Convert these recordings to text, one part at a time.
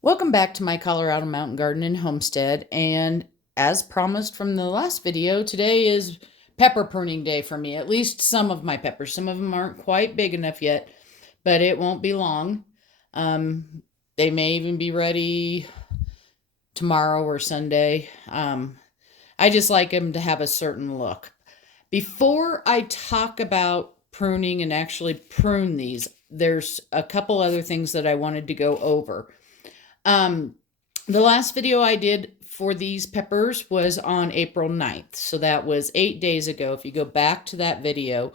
Welcome back to my Colorado Mountain Garden and Homestead. And as promised from the last video, today is pepper pruning day for me. At least some of my peppers. Some of them aren't quite big enough yet, but it won't be long. They may even be ready tomorrow or Sunday. I just like them to have a certain look. Before I talk about pruning and actually prune these, there's a couple other things that I wanted to go over. The last video I did for these peppers was on April 9th. So that was 8 days ago. If you go back to that video,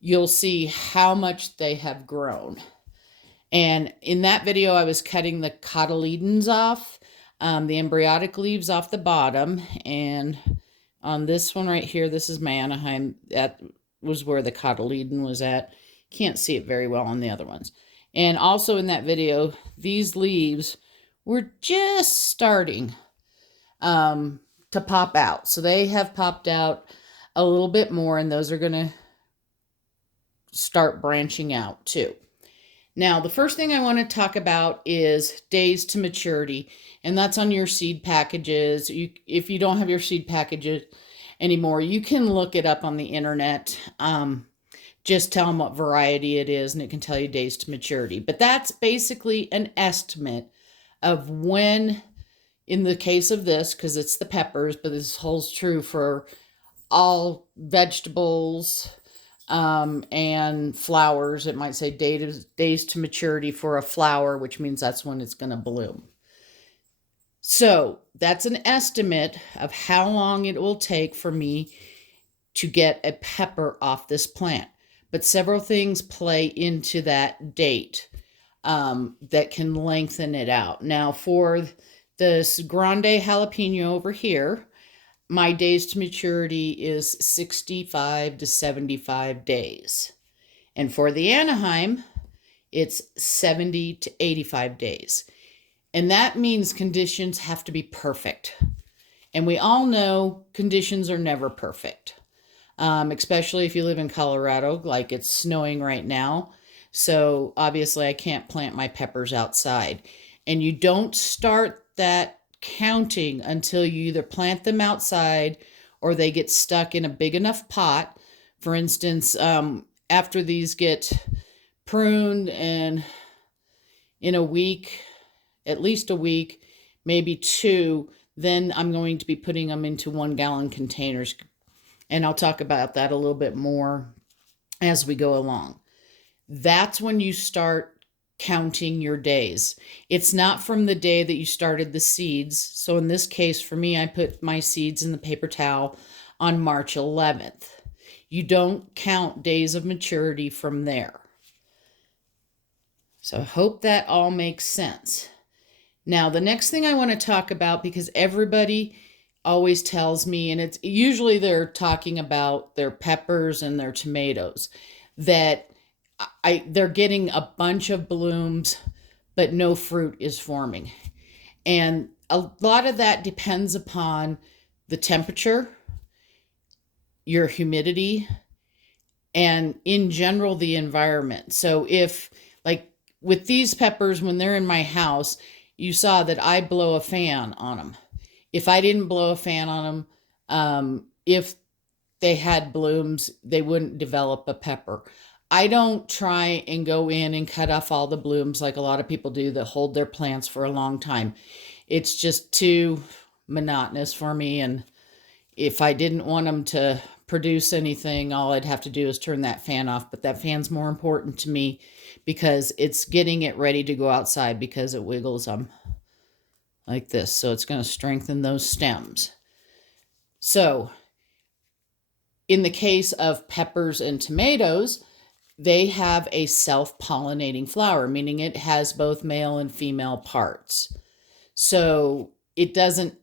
you'll see how much they have grown. And in that video, I was cutting the cotyledons off, the embryotic leaves off the bottom. And on this one right here, this is my Anaheim. That was where the cotyledon was at. Can't see it very well on the other ones. And also in that video, these leaves were just starting to pop out. So they have popped out a little bit more, and those are going to start branching out too. Now, the first thing I want to talk about is days to maturity, and that's on your seed packages. If you don't have your seed packages anymore, you can look it up on the internet. Just tell them what variety it is, and it can tell you days to maturity. But that's basically an estimate of when, in the case of this, because it's the peppers, but this holds true for all vegetables and flowers. It might say days to maturity for a flower, which means that's when it's going to bloom. So that's an estimate of how long it will take for me to get a pepper off this plant. But several things play into that date that can lengthen it out. Now, for this grande jalapeno over here, my days to maturity is 65 to 75 days. And for the Anaheim, it's 70 to 85 days. And that means conditions have to be perfect. And we all know conditions are never perfect. Especially if you live in Colorado, like it's snowing right now. So obviously I can't plant my peppers outside. And you don't start that counting until you either plant them outside or they get stuck in a big enough pot. For instance, after these get pruned and in a week, at least a week, maybe two, then I'm going to be putting them into 1-gallon containers. And I'll talk about that a little bit more as we go along. That's when you start counting your days. It's not from the day that you started the seeds. So in this case, for me, I put my seeds in the paper towel on March 11th. You don't count days of maturity from there. So I hope that all makes sense. Now, the next thing I want to talk about, because everybody always tells me, and it's usually they're talking about their peppers and their tomatoes, that they're getting a bunch of blooms, but no fruit is forming. And a lot of that depends upon the temperature, your humidity, and in general, the environment. So if, like with these peppers, when they're in my house, you saw that I blow a fan on them. If I didn't blow a fan on them, if they had blooms, they wouldn't develop a pepper. I don't try and go in and cut off all the blooms like a lot of people do that hold their plants for a long time. It's just too monotonous for me. And if I didn't want them to produce anything, all I'd have to do is turn that fan off. But that fan's more important to me because it's getting it ready to go outside because it wiggles them like this. So it's going to strengthen those stems. So in the case of peppers and tomatoes, they have a self-pollinating flower, meaning it has both male and female parts. So it doesn't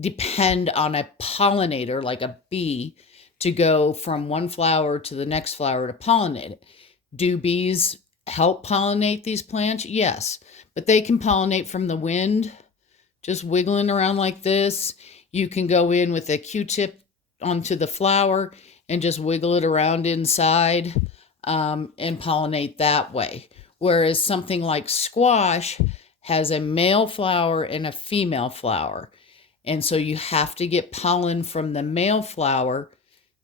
depend on a pollinator like a bee to go from one flower to the next flower to pollinate it. Do bees help pollinate these plants? Yes, but they can pollinate from the wind, just wiggling around like this. You can go in with a Q-tip onto the flower and just wiggle it around inside and pollinate that way. Whereas something like squash has a male flower and a female flower. And so you have to get pollen from the male flower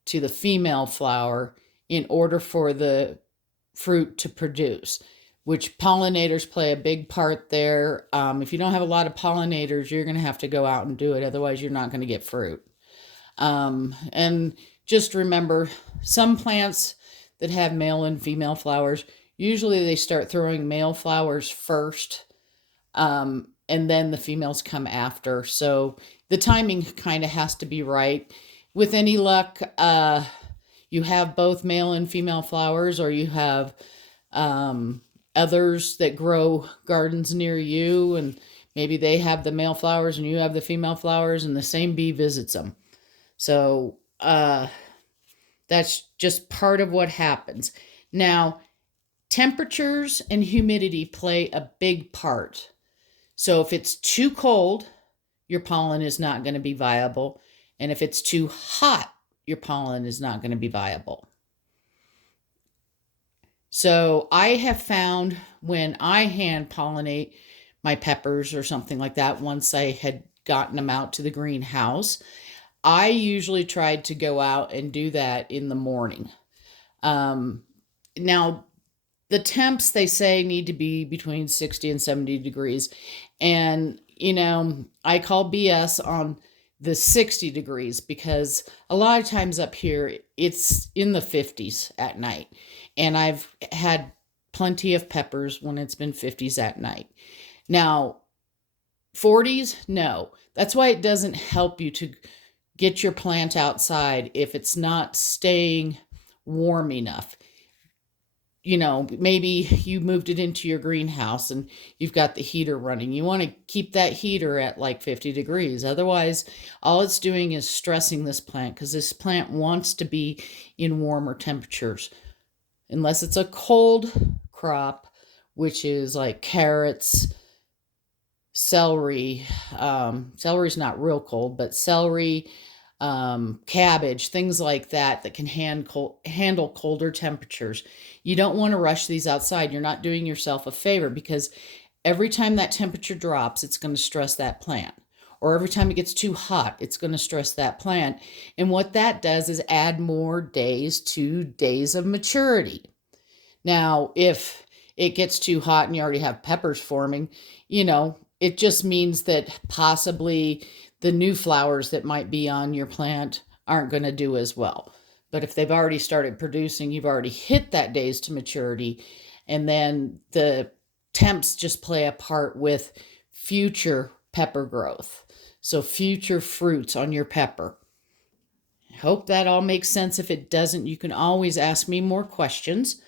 to the female flower in order for the fruit to produce, which pollinators play a big part there. If you don't have a lot of pollinators, you're going to have to go out and do it. Otherwise, you're not going to get fruit. And just remember, some plants that have male and female flowers, usually they start throwing male flowers first, and then the females come after. So the timing kind of has to be right. With any luck, you have both male and female flowers, or you have others that grow gardens near you, and maybe they have the male flowers and you have the female flowers, and the same bee visits them. So that's just part of what happens. Now, temperatures and humidity play a big part. So if it's too cold, your pollen is not going to be viable. And if it's too hot, your pollen is not going to be viable. So I have found when I hand pollinate my peppers or something like that, once I had gotten them out to the greenhouse, I usually tried to go out and do that in the morning. Now, the temps, they say, need to be between 60 and 70 degrees. And, I call BS on the 60 degrees because a lot of times up here, it's in the 50s at night. And I've had plenty of peppers when it's been 50s at night. Now, 40s, no. That's why it doesn't help you to get your plant outside if it's not staying warm enough. Maybe you moved it into your greenhouse and you've got the heater running. You want to keep that heater at like 50 degrees. Otherwise, all it's doing is stressing this plant because this plant wants to be in warmer temperatures. Unless it's a cold crop, which is like carrots, celery. Celery's not real cold, but celery, cabbage, things like that can handle colder temperatures. You don't want to rush these outside. You're not doing yourself a favor because every time that temperature drops, it's going to stress that plant. Or every time it gets too hot, it's going to stress that plant. And what that does is add more days to days of maturity. Now, if it gets too hot and you already have peppers forming, it just means that possibly the new flowers that might be on your plant aren't going to do as well. But if they've already started producing, you've already hit that days to maturity. And then the temps just play a part with future pepper growth. So future fruits on your pepper. I hope that all makes sense. If it doesn't, you can always ask me more questions.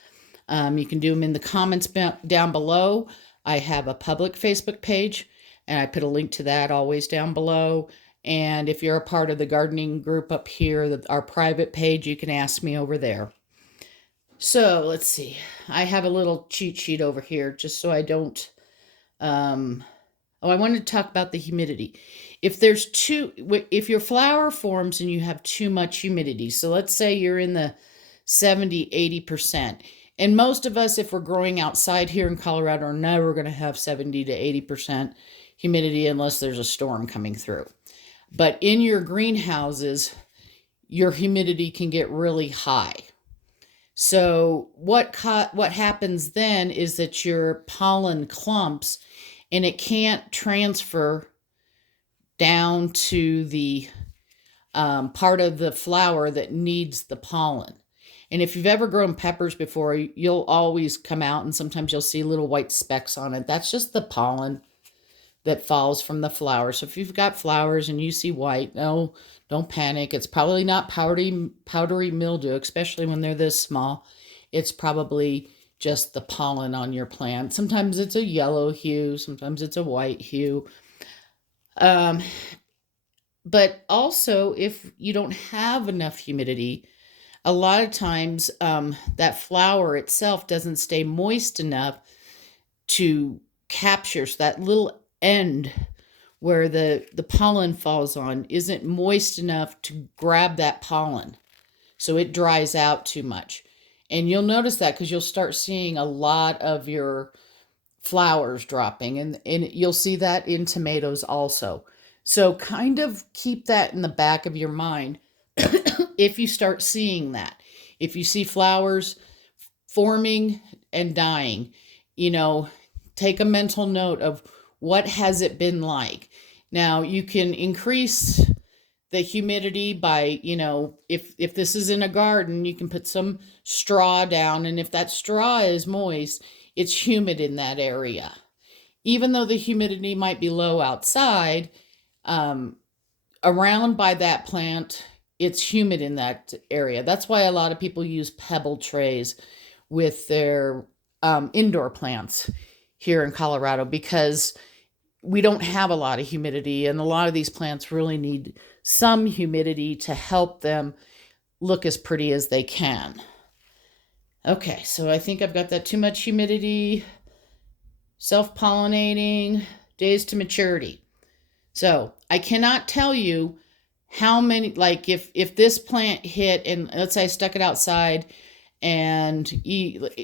You can do them in the comments down below. I have a public Facebook page, and I put a link to that always down below. And if you're a part of the gardening group up here, our private page, you can ask me over there. So let's see. I have a little cheat sheet over here just so I don't... I wanted to talk about the humidity. If your flower forms and you have too much humidity, so let's say you're in the 70, 80%. And most of us, if we're growing outside here in Colorado, are never going to have 70 to 80% humidity unless there's a storm coming through. But in your greenhouses, your humidity can get really high. So what happens then is that your pollen clumps and it can't transfer down to the part of the flower that needs the pollen. And if you've ever grown peppers before, you'll always come out and sometimes you'll see little white specks on it. That's just the pollen that falls from the flower. So if you've got flowers and you see white, no, don't panic. It's probably not powdery mildew, especially when they're this small. It's probably just the pollen on your plant. Sometimes it's a yellow hue, sometimes it's a white hue. But also, if you don't have enough humidity, a lot of times that flower itself doesn't stay moist enough to capture. So that little end where the pollen falls on isn't moist enough to grab that pollen. So it dries out too much. And you'll notice that because you'll start seeing a lot of your flowers dropping, and you'll see that in tomatoes also. So kind of keep that in the back of your mind if you start seeing that. If you see flowers forming and dying, you know, take a mental note of what has it been like. Now, you can increase the humidity by, if this is in a garden, you can put some straw down, and if that straw is moist, it's humid in that area. Even though the humidity might be low outside, around by that plant, it's humid in that area. That's why a lot of people use pebble trays with their indoor plants here in Colorado, because we don't have a lot of humidity, and a lot of these plants really need some humidity to help them look as pretty as they can. Okay, so I think I've got that. Too much humidity, self-pollinating, days to maturity. So I cannot tell you how many, like if this plant hit, and let's say I stuck it outside, and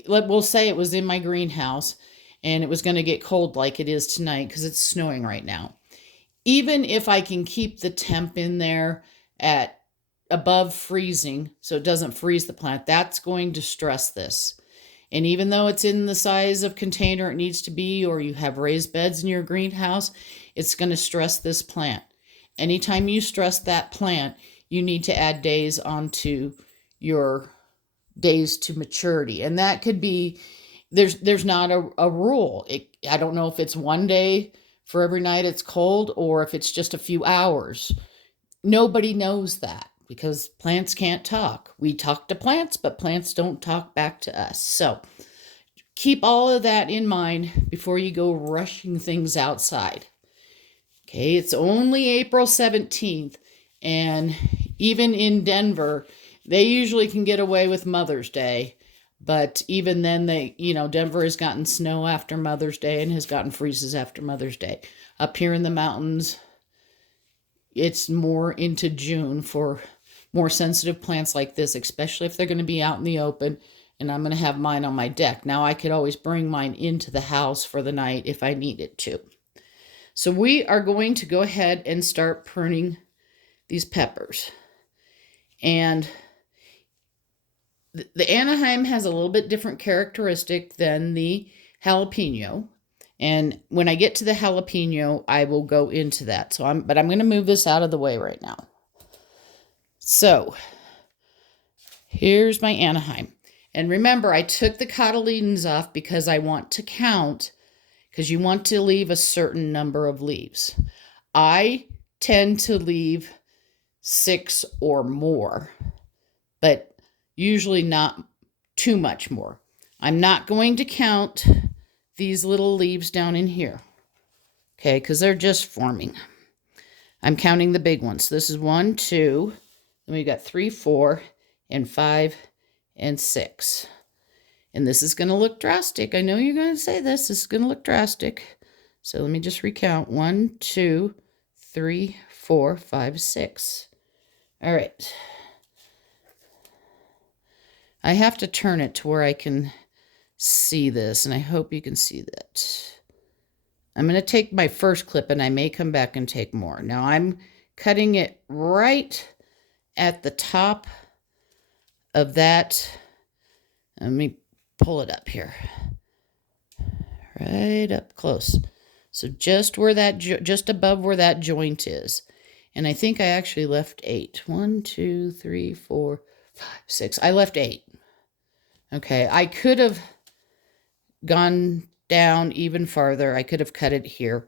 we'll say it was in my greenhouse, and it was going to get cold like it is tonight because it's snowing right now. Even if I can keep the temp in there at above freezing, so it doesn't freeze the plant, that's going to stress this. And even though it's in the size of container it needs to be, or you have raised beds in your greenhouse, it's going to stress this plant. Anytime you stress that plant, you need to add days onto your days to maturity. And that could be, there's not a rule. I don't know if it's one day for every night it's cold, or if it's just a few hours. Nobody knows that, because plants can't talk. We talk to plants, but plants don't talk back to us. So keep all of that in mind before you go rushing things outside. Okay, it's only April 17th, and even in Denver, they usually can get away with Mother's Day. But even then, Denver has gotten snow after Mother's Day and has gotten freezes after Mother's Day. Up here in the mountains, it's more into June for more sensitive plants like this, especially if they're going to be out in the open, and I'm going to have mine on my deck. Now, I could always bring mine into the house for the night if I needed to. So we are going to go ahead and start pruning these peppers. And the Anaheim has a little bit different characteristic than the jalapeno. And when I get to the jalapeno, I will go into that. But I'm going to move this out of the way right now. So here's my Anaheim. And remember, I took the cotyledons off because I want to count, because you want to leave a certain number of leaves. I tend to leave 6 or more, but usually not too much more. I'm not going to count these little leaves down in here, okay, because they're just forming. I'm counting the big ones. This is 1, 2, then we've got 3, 4, and 5, and 6. And this is going to look drastic. I know you're going to say this. This is going to look drastic. So let me just recount. 1, 2, 3, 4, 5, 6. All right. I have to turn it to where I can see this, and I hope you can see that. I'm going to take my first clip, and I may come back and take more. Now, I'm cutting it right at the top of that. Let me pull it up here. Right up close. So just where that, just above where that joint is. And I think I actually left 8. 1, 2, 3, 4, 5, 6. I left 8. Okay, I could have gone down even farther. I could have cut it here.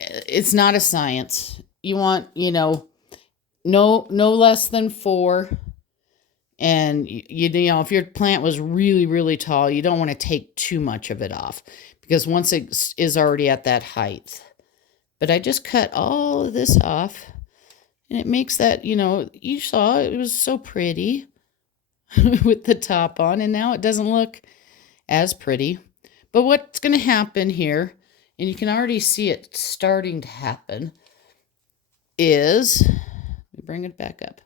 It's not a science. You want, no less than 4. And, if your plant was really, really tall, you don't want to take too much of it off, because once it is already at that height. But I just cut all of this off, and it makes that, you saw it was so pretty with the top on, and now it doesn't look as pretty. But what's going to happen here, and you can already see it starting to happen, is, let me bring it back up.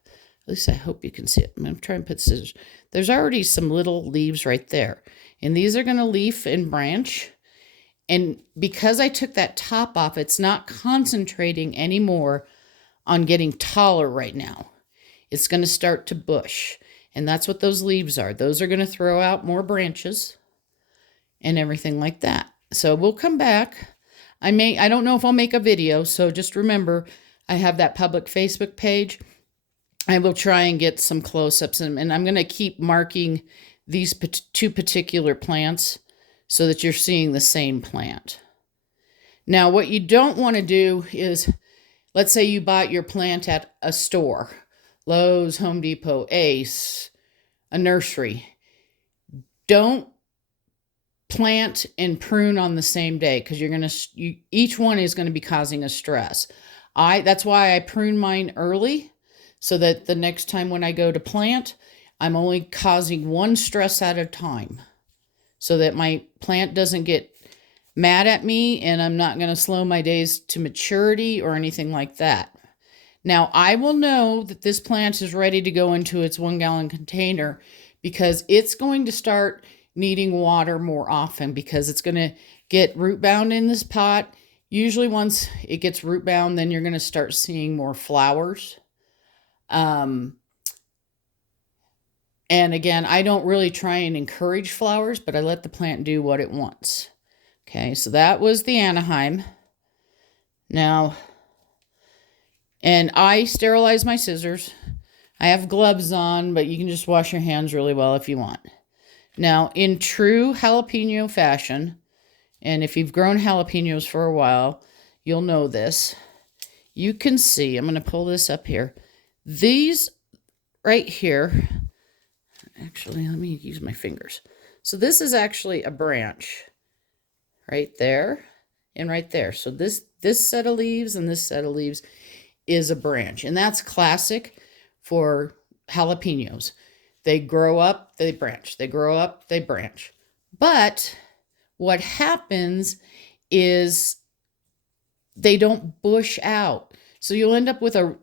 At least I hope you can see it. I'm going to try and put scissors. There's already some little leaves right there. And these are going to leaf and branch. And because I took that top off, it's not concentrating anymore on getting taller right now. It's going to start to bush. And that's what those leaves are. Those are going to throw out more branches and everything like that. So we'll come back. I don't know if I'll make a video, so just remember, I have that public Facebook page. I will try and get some close-ups, and I'm going to keep marking these two particular plants so that you're seeing the same plant. Now, what you don't want to do is, let's say you bought your plant at a store, Lowe's, Home Depot, Ace, a nursery. Don't plant and prune on the same day, because each one is going to be causing a stress. That's why I prune mine early, so that the next time when I go to plant, I'm only causing one stress at a time, so that my plant doesn't get mad at me and I'm not going to slow my days to maturity or anything like that. Now, I will know that this plant is ready to go into its 1-gallon container, because it's going to start needing water more often, because it's going to get root bound in this pot. Usually once it gets root bound, then you're going to start seeing more flowers. And again, I don't really try and encourage flowers, but I let the plant do what it wants. Okay, so that was the Anaheim. Now, and I sterilize my scissors. I have gloves on, but you can just wash your hands really well if you want. Now, in true jalapeno fashion, and if you've grown jalapenos for a while, you'll know this. You can see, I'm going to pull this up here. These right here, actually, let me use my fingers. So this is actually a branch right there and right there. So this set of leaves and this set of leaves is a branch, and that's classic for jalapenos. They grow up, they branch. They grow up, they branch. But what happens is they don't bush out. So you'll end up with a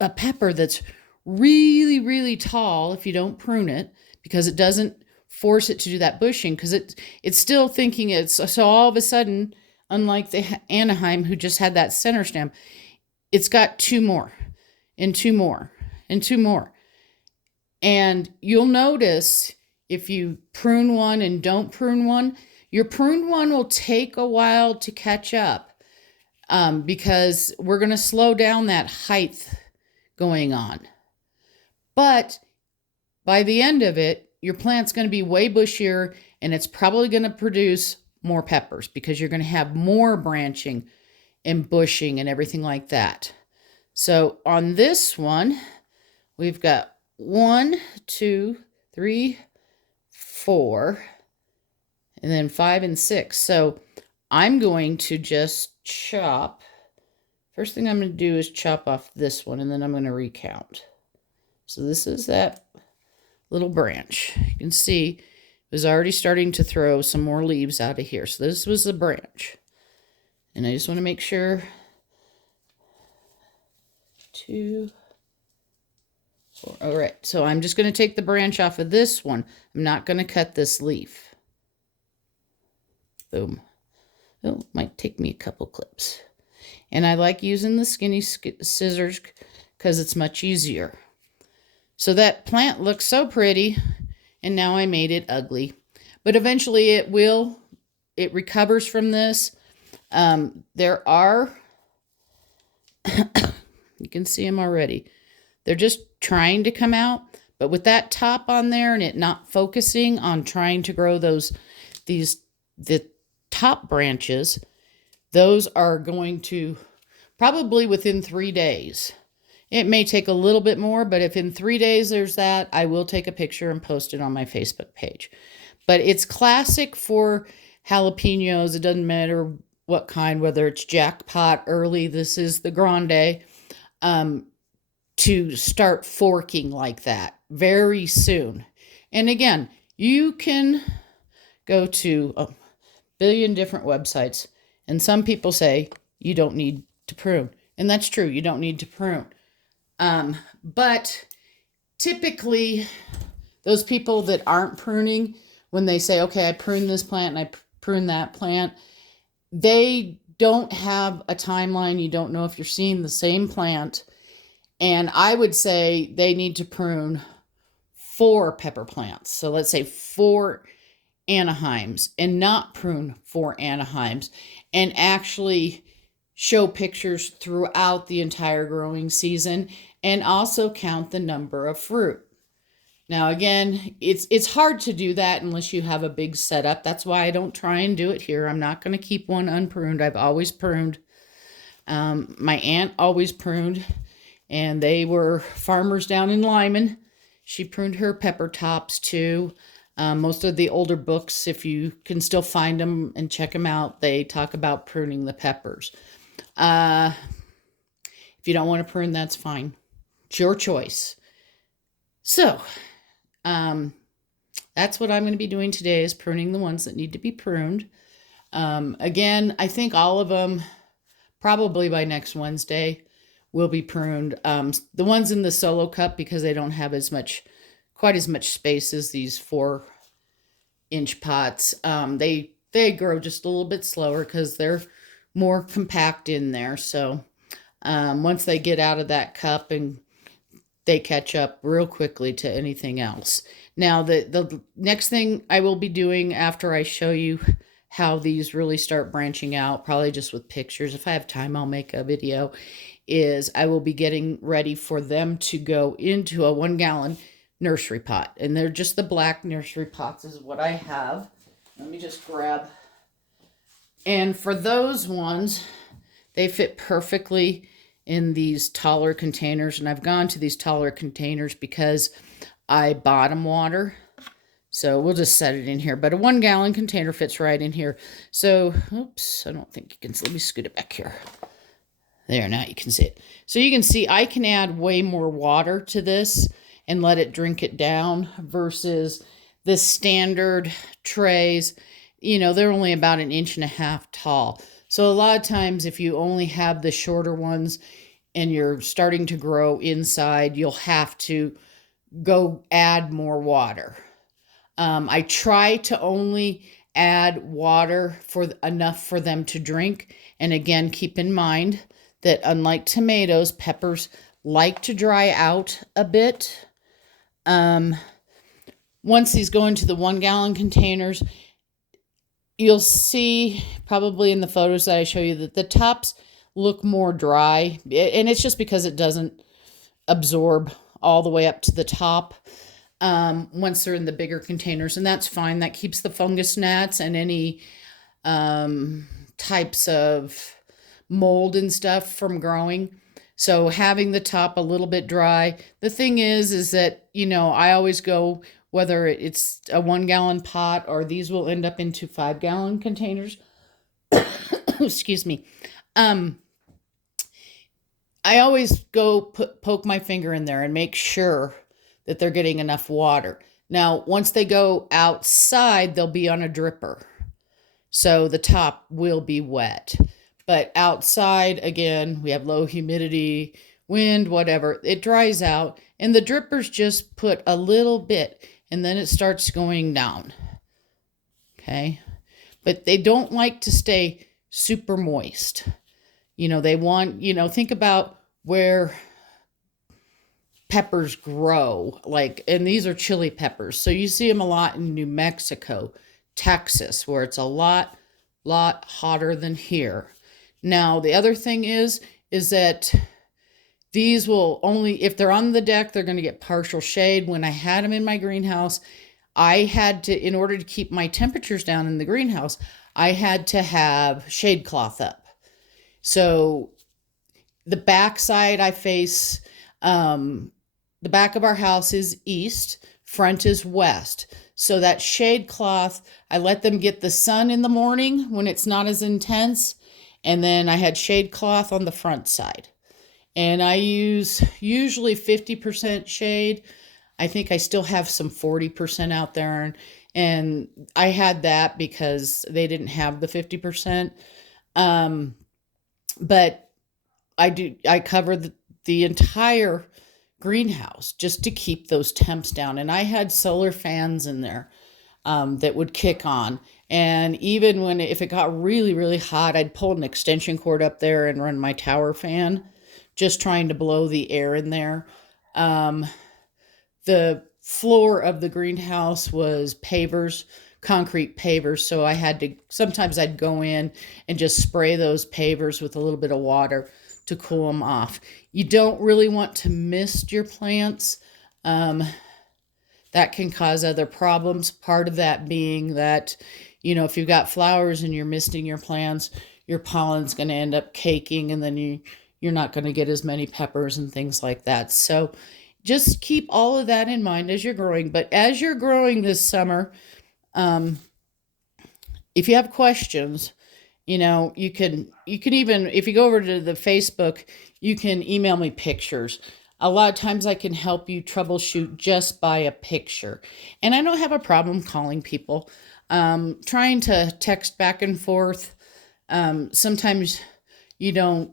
pepper that's really, really tall if you don't prune it, because it doesn't force it to do that bushing, because it's still thinking it's, so all of a sudden, unlike the Anaheim, who just had that center stem, it's got 2 more and 2 more and 2 more. And you'll notice if you prune one and don't prune one, your pruned one will take a while to catch up, because we're going to slow down that height going on. But by the end of it, your plant's going to be way bushier, and it's probably going to produce more peppers, because you're going to have more branching and bushing and everything like that. So on this one, we've got 1, 2, 3, 4, and then 5 and 6. So I'm going to just chop. First thing I'm going to do is chop off this one, and then I'm going to recount. So this is that little branch. You can see it was already starting to throw some more leaves out of here. So this was the branch. And I just want to make sure. 2, 4. All right. So I'm just going to take the branch off of this one. I'm not going to cut this leaf. Boom. Oh, might take me a couple clips. And I like using the skinny scissors because it's much easier. So that plant looks so pretty, and now I made it ugly. But eventually it recovers from this. There are, you can see them already. They're just trying to come out. But with that top on there and it not focusing on trying to grow the top branches, those are going to probably within 3 days. It may take a little bit more, but if in 3 days there's that, I will take a picture and post it on my Facebook page. But it's classic for jalapenos. It doesn't matter what kind, whether it's jackpot early, this is the grande, to start forking like that very soon. And again, you can go to a billion different websites, and some people say you don't need to prune. And that's true, you don't need to prune. But typically, those people that aren't pruning, when they say, okay, I prune this plant and I prune that plant, they don't have a timeline. You don't know if you're seeing the same plant. And I would say they need to prune 4 pepper plants. So let's say 4 Anaheims, and not prune 4 Anaheims, and actually show pictures throughout the entire growing season, and also count the number of fruit. Now again, it's hard to do that unless you have a big setup. That's why I don't try and do it here. I'm not going to keep one unpruned. I've always pruned. My aunt always pruned, and they were farmers down in Lyman. She pruned her pepper tops too. Most of the older books, if you can still find them and check them out, they talk about pruning the peppers. If you don't want to prune, that's fine. It's your choice. So, that's what I'm going to be doing today, is pruning the ones that need to be pruned. Again, I think all of them, probably by next Wednesday, will be pruned. The ones in the solo cup, because they don't have quite as much space as these 4-inch pots. They grow just a little bit slower because they're more compact in there. So once they get out of that cup, and they catch up real quickly to anything else. Now, the next thing I will be doing after I show you how these really start branching out, probably just with pictures, if I have time I'll make a video, is I will be getting ready for them to go into a 1-gallon nursery pot. And they're just the black nursery pots is what I have. Let me just grab. And for those ones, they fit perfectly in these taller containers. And I've gone to these taller containers because I bottom water. So we'll just set it in here. But a 1-gallon container fits right in here. So, oops, I don't think you can. Let me scoot it back here. There, now you can see it. So you can see I can add way more water to this and let it drink it down versus the standard trays. You know, they're only about 1.5 inches tall. So a lot of times if you only have the shorter ones and you're starting to grow inside, you'll have to go add more water. I try to only add water for enough for them to drink. And again, keep in mind that unlike tomatoes, peppers like to dry out a bit. Once these go into the 1-gallon containers, you'll see probably in the photos that I show you that the tops look more dry. And it's just because it doesn't absorb all the way up to the top once they're in the bigger containers. And that's fine. That keeps the fungus gnats and any types of mold and stuff from growing. So having the top a little bit dry. The thing is that, you know, I always go, whether it's a 1-gallon pot or these will end up into 5-gallon containers. Excuse me. I always go poke my finger in there and make sure that they're getting enough water. Now, once they go outside, they'll be on a dripper. So the top will be wet. But outside, again, we have low humidity, wind, whatever. It dries out. And the drippers just put a little bit, and then it starts going down. Okay? But they don't like to stay super moist. You know, they want, you know, think about where peppers grow. Like, and these are chili peppers. So you see them a lot in New Mexico, Texas, where it's a lot hotter than here. Now, the other thing is that these will only, if they're on the deck, they're going to get partial shade. When I had them in my greenhouse, I had to, in order to keep my temperatures down in the greenhouse, I had to have shade cloth up. So the back side I face, the back of our house is east, front is west. So that shade cloth, I let them get the sun in the morning when it's not as intense. And then I had shade cloth on the front side. And I use usually 50% shade. I think I still have some 40% out there. And I had that because they didn't have the 50%. But I cover the entire greenhouse just to keep those temps down. And I had solar fans in there that would kick on. And even if it got really, really hot, I'd pull an extension cord up there and run my tower fan, just trying to blow the air in there. Um, the floor of the greenhouse was pavers, concrete pavers. So sometimes I'd go in and just spray those pavers with a little bit of water to cool them off. You don't really want to mist your plants. That can cause other problems. Part of that being that, if you've got flowers and you're misting your plants, your pollen's going to end up caking, and then you're not going to get as many peppers and things like that. So just keep all of that in mind as you're growing. But as you're growing this summer, if you have questions, you can even, if you go over to the Facebook, you can email me pictures. A lot of times I can help you troubleshoot just by a picture. And I don't have a problem calling people. Trying to text back and forth, sometimes you don't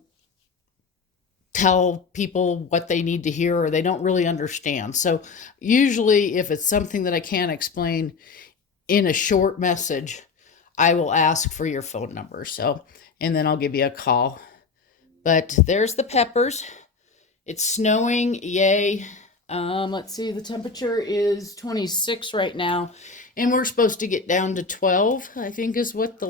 tell people what they need to hear, or they don't really understand. So usually if it's something that I can't explain in a short message, I will ask for your phone number. And then I'll give you a call. But there's the peppers. It's snowing, yay. Let's see, the temperature is 26 right now, and we're supposed to get down to 12, I think is what the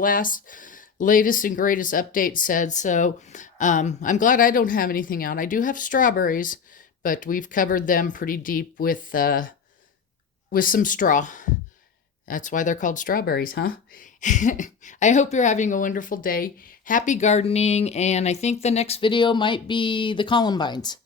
latest and greatest update said. So I'm glad I don't have anything out. I do have strawberries, but we've covered them pretty deep with some straw. That's why they're called strawberries, huh? I hope you're having a wonderful day. Happy gardening, and I think the next video might be the columbines.